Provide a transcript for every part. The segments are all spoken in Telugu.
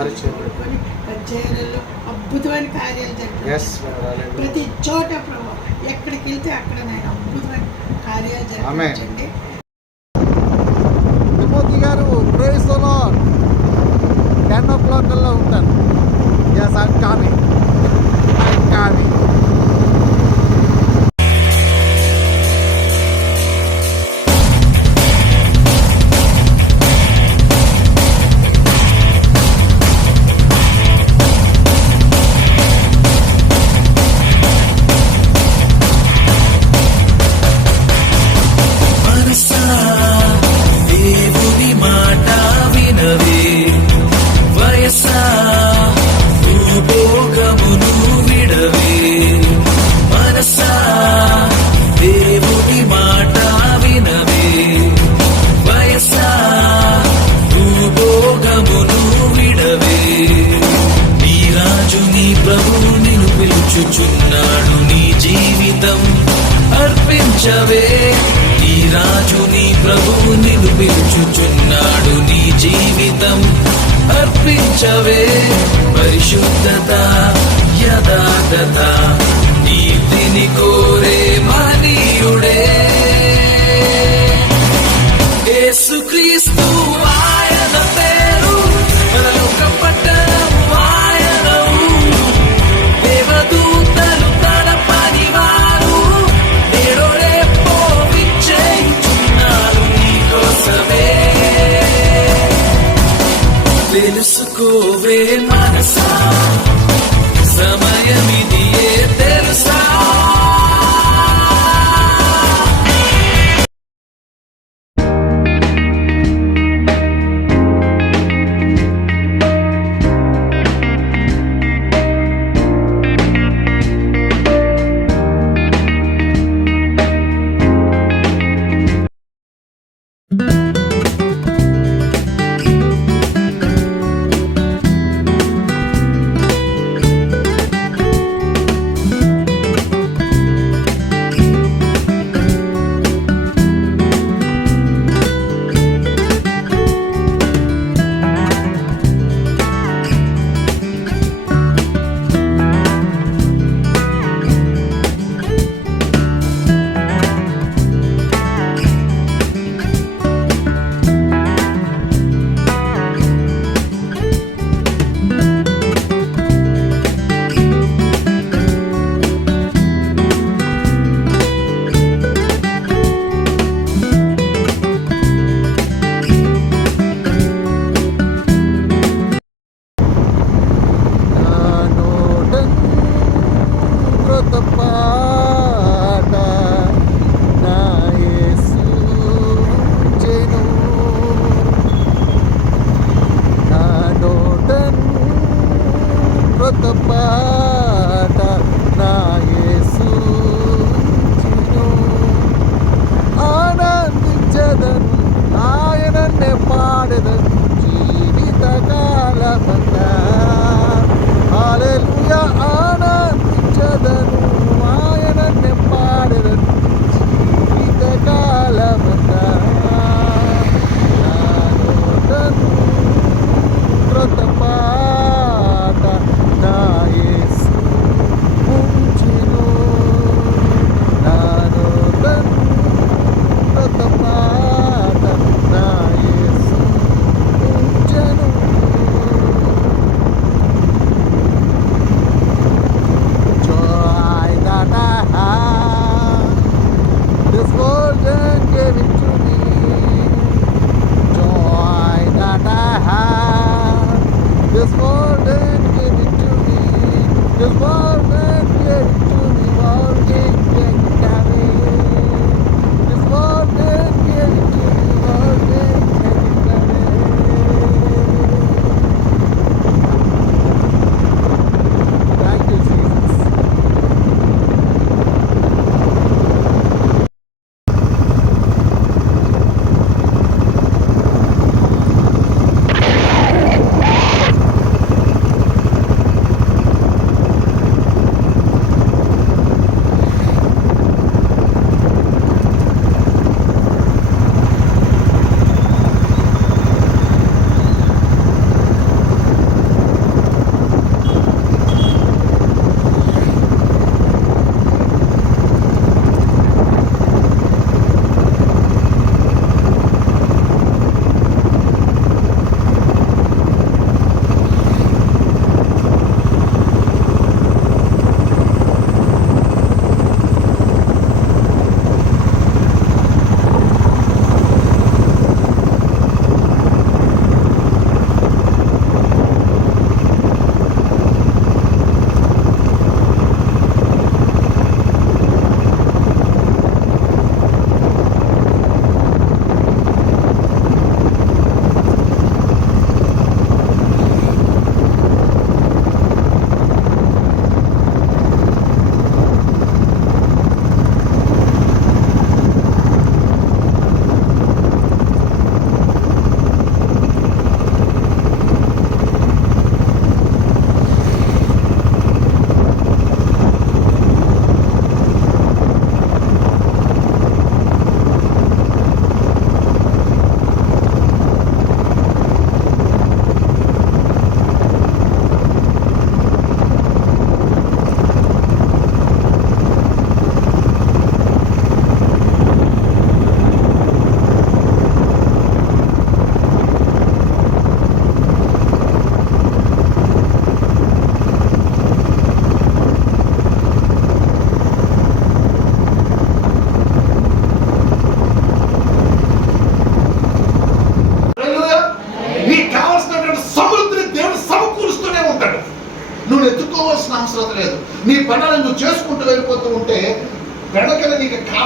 పరిచయం. పడుకొని పరిచయాలలో అద్భుతమైన కార్యాలు. Hallelujah. ప్రతి చోట ప్రభు ఎక్కడికి వెళ్తే అక్కడ నేను అద్భుతమైన కార్యాలు తిమోతి గారు ప్రేస్ టెన్ ఓ క్లాక్ కల్లా ఉంటాను yes I'm coming I'm coming పిలుచుచున్నాడు నీ జీవితం అర్పించవే. ఈ రాజు నీ పిలుచుచున్నాడు. నీ జీవితం అర్పించవే. పరిశుద్ధత యథార్థత నీతిని కోరే మహనీయుడే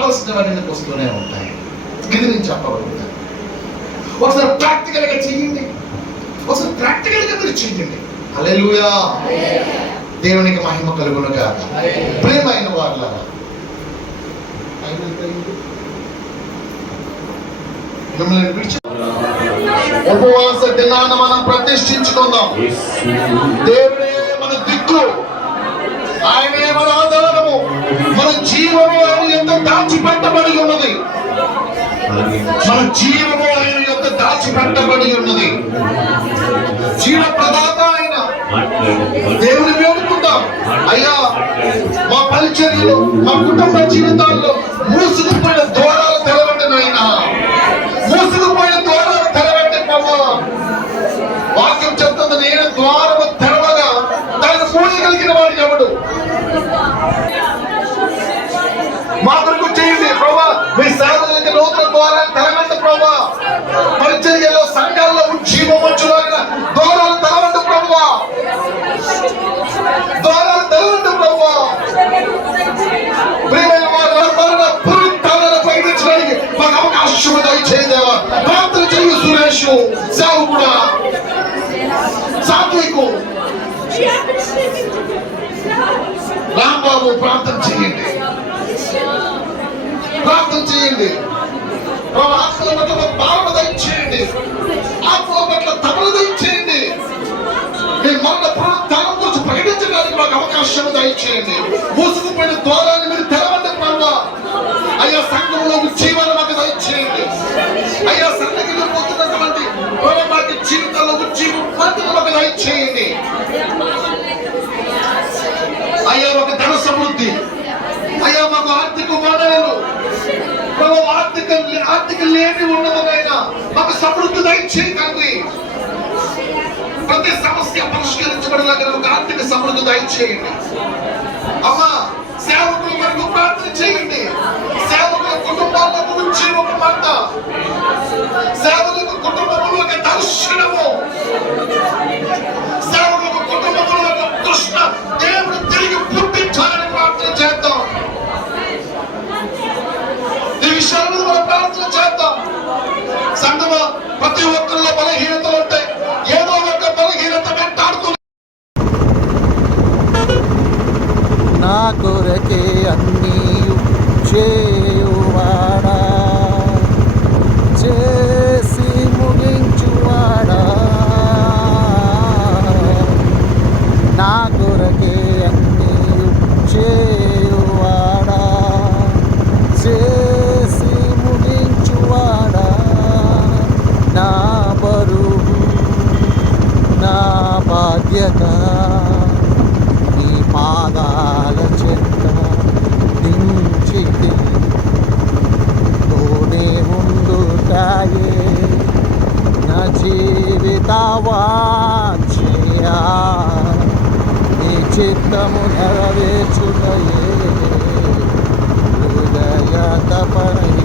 కావలసినవన్నీ నీకు వస్తూనే ఉంటాయి. ఇది నేను చెప్పగలుగుతాను. ఒకసారి ప్రాక్టికల్గా చెయ్యండి ఒకసారి ప్రాక్టికల్గా మీరు చెయ్యండి హల్లెలూయా. దేవునికి మహిమ కలుగును గాక. ప్రేమైన వాళ్ళరా మిమ్మల్ని విడిచి ఉపవాస దినాన మనం ప్రతిష్ఠించుకుందాం. దేవుడే మన దిక్కు. ఆయనే మన ఆధారము మన జీవము దాచిపెట్టబడి ఉన్నది మన జీవము ఆయన యొక్క దాచిపెట్టబడి ఉన్నది జీవ ప్రదాత ఆయన. దేవుని వేడుకుంటాం అయ్యా మా పరిచర్యలు మా కుటుంబ జీవితాల్లో మూసుకుపోయిన ద్వారా రాంబాబు ప్రార్థన చేయండి. ప్రార్థన చేయండి. ప్రభు ఆత్మల పట్ల భావన దయచేయండి. ఆత్మల పట్ల తమల దయచేయండి. మీ మరణ పునరుత్థానం గురించి ప్రకటించడానికి మాకు అవకాశం దయచేయండి మూసుకుపోయిన ద్వారాన్ని మీరు తెరవండి ప్రభు అయ్యా సంఘంలో జీవన మాకు దయచేయండి అయ్యా సన్నగిరి పోతున్నటువంటి ప్రభు మాకు జీవితంలో జీవం మాకు దయచేయండి అయ్యా ఒక ధన సమృద్ధి అయ్యా మాకు ఆర్థిక వనరులు ప్రభు ఆర్థిక ఆర్థిక లేమి ఉన్నదనైనా మాకు సమృద్ధి దయచేయి తండ్రి. ప్రతి సమస్య పరిష్కరించబడేలాగా ఒక ఆర్థిక సమృద్ధి దయచేయండి. అమ్మా సేవకులు మనకు ప్రార్థన చేయండి. సేవకుల కుటుంబాల గురించి ఒక మాట. సేవకులకు కుటుంబంలో ఒక దర్శనము. సేవకులకు కుటుంబంలో ఒక కృష్ణ దేవుడు తిరిగి పుట్టించాలని ప్రార్థన చేద్దాం. నా జీవిత వాంఛయా నీ చిత్తము నెరవేర్చుటయే హృదయ తపనయ్యా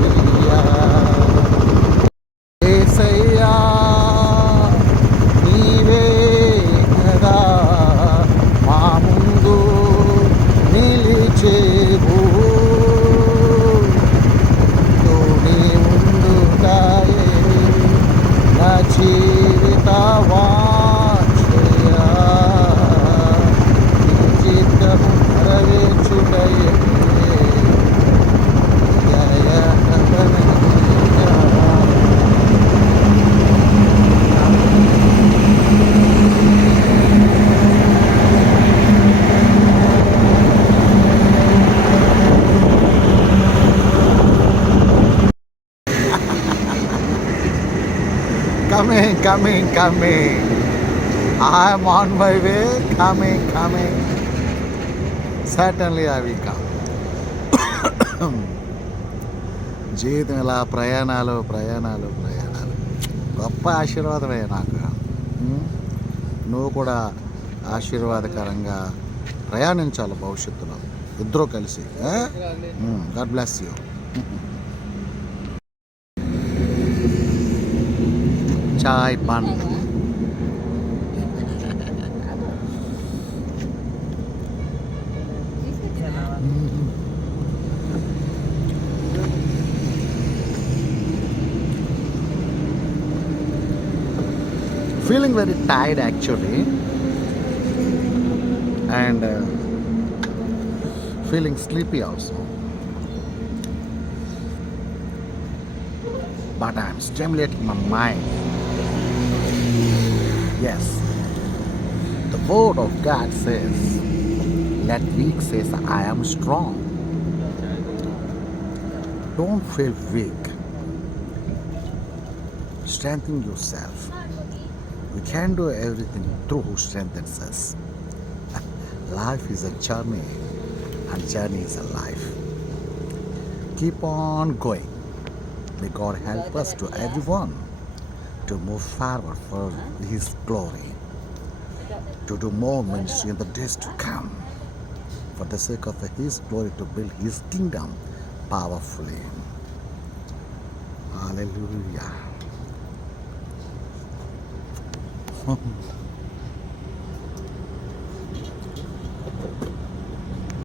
coming, coming, coming. I'm on my way. Coming, coming. Certainly I will come. జీవితం ఇలా ప్రయాణాలు ప్రయాణాలు ప్రయాణాలు గొప్ప ఆశీర్వాదమే నాకు నువ్వు కూడా ఆశీర్వాదకరంగా ప్రయాణించాలి భవిష్యత్తులో ఇద్దరూ కలిసి God bless you sky bun. feeling very tired actually. And uh, feeling sleepy also. But I'm stimulating my mind yes the word of god says let weak says i am strong don't feel weak strengthen yourself we can do everything through who strengthens us. life is a journey, and journey is a life. Keep on going. May God help us to everyone to move forward for His glory, to do more ministry in the days to come, for the sake of His glory, to build His kingdom powerfully. Hallelujah.